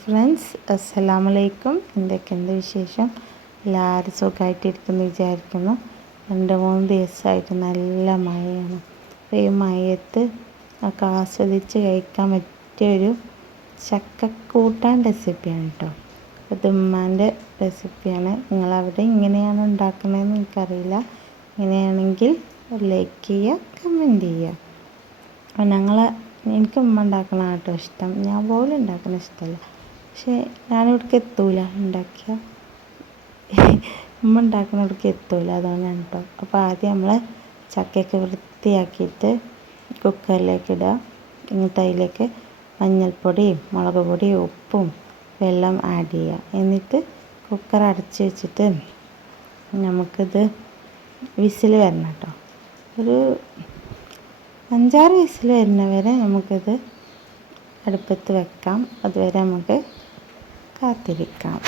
Friends, അസ്സലാമലൈക്കും. എന്തൊക്കെയുണ്ട് വിശേഷം? എല്ലാവരും സുഖമായിട്ടിരിക്കുന്നു വിചാരിക്കുന്നു. 2-3 ദിവസമായിട്ട് നല്ല മഴയാണ്. അപ്പോൾ ഈ മഴയത്ത് ഒക്കെ ആസ്വദിച്ച് കഴിക്കാൻ പറ്റിയൊരു ചക്കക്കൂട്ടാൻ റെസിപ്പിയാണ് കേട്ടോ. ഇത് ഉമ്മാൻ്റെ റെസിപ്പിയാണ്. നിങ്ങളവിടെ ഇങ്ങനെയാണ് ഉണ്ടാക്കുന്നതെന്ന് എനിക്കറിയില്ല. ഇങ്ങനെയാണെങ്കിൽ ലൈക്ക് ചെയ്യുക, കമൻറ്റ് ചെയ്യുക. എനിക്ക് ഉമ്മ ഉണ്ടാക്കണ കേട്ടോ ഇഷ്ടം. ഞാൻ പോലും ഉണ്ടാക്കുന്ന ഇഷ്ടമല്ല. പക്ഷേ ഞാനിവിടേക്ക് എത്തൂല ഉണ്ടാക്കിയ ഉമ്മ ഉണ്ടാക്കുന്നിടക്ക് എത്തൂല, അതുകൊണ്ടാണ് കേട്ടോ. അപ്പോൾ ആദ്യം നമ്മൾ ചക്കയൊക്കെ വൃത്തിയാക്കിയിട്ട് കുക്കറിലേക്ക് ഇടുക. എന്നിട്ട് അതിലേക്ക് മഞ്ഞൾപ്പൊടിയും മുളക് പൊടിയും ഉപ്പും വെള്ളം ആഡ് ചെയ്യുക. എന്നിട്ട് കുക്കർ അടച്ച് വെച്ചിട്ട് നമുക്കിത് വിസിൽ വരണം കേട്ടോ. ഒരു 5-6 വിസിൽ വരുന്നവരെ നമുക്കിത് അടുപ്പത്ത് വെക്കാം. അതുവരെ നമുക്ക് കാത്തിരിക്കാം.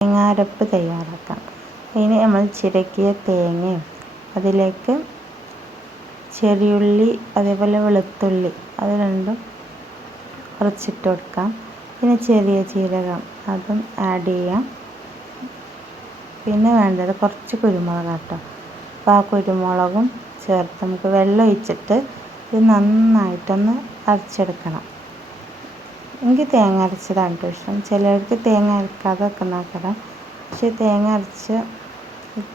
തേങ്ങാരപ്പ് തയ്യാറാക്കാം. അതിന് നമ്മൾ ചിരകിയ തേങ്ങയും അതിലേക്ക് ചെറിയുള്ളി അതേപോലെ വെളുത്തുള്ളി അത് രണ്ടും കുറച്ചിട്ട് കൊടുക്കാം. പിന്നെ ചെറിയ ജീരകം അതും ആഡ് ചെയ്യാം. പിന്നെ വേണ്ടത് കുറച്ച് കുരുമുളക് കേട്ടോ. അപ്പോൾ ആ കുരുമുളകും ചേർത്ത് നമുക്ക് വെള്ളം ഒഴിച്ചിട്ട് ഇത് നന്നായിട്ടൊന്ന് അരച്ചെടുക്കണം. എനിക്ക് തേങ്ങ അരച്ചതാണ് കേട്ടോ ഇഷ്ടം. ചിലർക്ക് തേങ്ങ അരക്കാതെ ഒക്കെ ഉണ്ടാക്കണം. പക്ഷേ തേങ്ങ അരച്ച്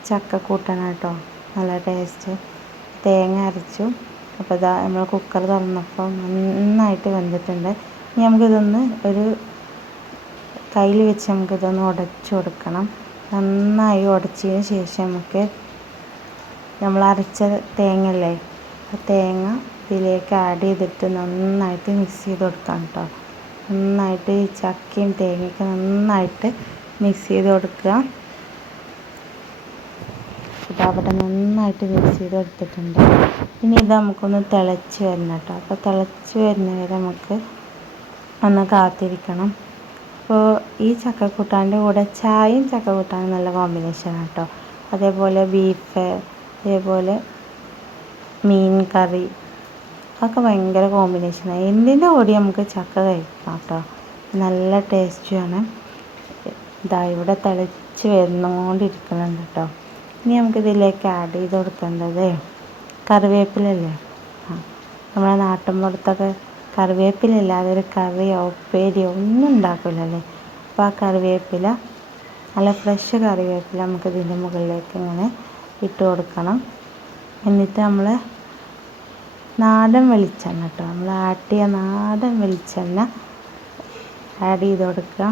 ചക്കക്കൂട്ടാൻ കേട്ടോ നല്ല ടേസ്റ്റ്. തേങ്ങ അരച്ചു. അപ്പോൾ ഇതാ നമ്മൾ കുക്കർ തുറന്നപ്പോൾ നന്നായിട്ട് വെന്തിട്ടുണ്ട്. ഇനി നമുക്കിതൊന്ന് ഒരു കയ്യിൽ വെച്ച് നമുക്കിതൊന്ന് ഉടച്ചു കൊടുക്കണം. നന്നായി ഉടച്ചതിന് ശേഷം നമുക്ക് നമ്മൾ അരച്ച തേങ്ങയല്ലേ, ആ തേങ്ങ ഇതിലേക്ക് ആഡ് ചെയ്തിട്ട് നന്നായിട്ട് മിക്സ് ചെയ്ത് കൊടുക്കാം കേട്ടോ. നന്നായിട്ട് ഈ ചക്കയും തേങ്ങയൊക്കെ നന്നായിട്ട് മിക്സ് ചെയ്ത് കൊടുക്കുക. ഇതവിടെ നന്നായിട്ട് മിക്സ് ചെയ്ത് കൊടുത്തിട്ടുണ്ട്. ഇനി ഇത് നമുക്കൊന്ന് തിളച്ച് വരണം കേട്ടോ. അപ്പോൾ തിളച്ച് വരുന്നവരെ നമുക്ക് ഒന്ന് കാത്തിരിക്കണം. അപ്പോൾ ഈ ചക്കക്കൂട്ടാൻ്റെ കൂടെ ചായയും ചക്കക്കൂട്ടാനും നല്ല കോമ്പിനേഷനാണ് കേട്ടോ. അതേപോലെ ബീഫ്, അതേപോലെ മീൻ കറി ഒക്കെ ഭയങ്കര കോമ്പിനേഷനാണ്. എന്തിൻ്റെ കൂടി നമുക്ക് ചക്ക കഴിക്കാം കേട്ടോ. നല്ല ടേസ്റ്റുമാണ്. ഇതാ ഇവിടെ തിളച്ച് വരുന്നുകൊണ്ടിരിക്കുന്നുണ്ട് കേട്ടോ. ഇനി നമുക്കിതിലേക്ക് ആഡ് ചെയ്ത് കൊടുക്കേണ്ടത് കറിവേപ്പിലല്ലേ. നമ്മളെ നാട്ടിൻപുറത്തൊക്കെ കറിവേപ്പിലില്ലാതെ ഒരു കറിയോ ഉപ്പേരിയോ ഒന്നും ഉണ്ടാക്കില്ലല്ലേ. അപ്പോൾ ആ കറിവേപ്പില, നല്ല ഫ്രഷ് കറിവേപ്പില നമുക്ക് ഇതിൻ്റെ മുകളിലേക്ക് ഇങ്ങനെ ഇട്ട് കൊടുക്കണം. എന്നിട്ട് നമ്മൾ നാടൻ വെളിച്ചെണ്ണ കേട്ടോ, നമ്മൾ ആട്ടിയ നാടൻ വെളിച്ചെണ്ണ ആഡ് ചെയ്ത് കൊടുക്കുക.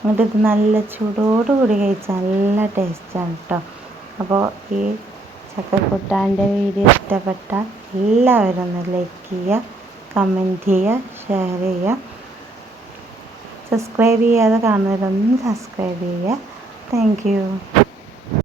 എന്നിട്ട് ഇത് നല്ല ചൂടോടുകൂടി കഴിച്ചാൽ നല്ല ടേസ്റ്റാണ് കേട്ടോ. അപ്പോൾ ഈ ചക്കക്കൂട്ടാൻ്റെ വീഡിയോ ഇഷ്ടപ്പെട്ടാൽ എല്ലാവരും ഒന്ന് ലൈക്ക് ചെയ്യുക, കമൻറ്റ് ചെയ്യുക, ഷെയർ ചെയ്യുക. സബ്സ്ക്രൈബ് ചെയ്യാതെ കാണുന്നവരൊന്ന് സബ്സ്ക്രൈബ് ചെയ്യുക. Thank you.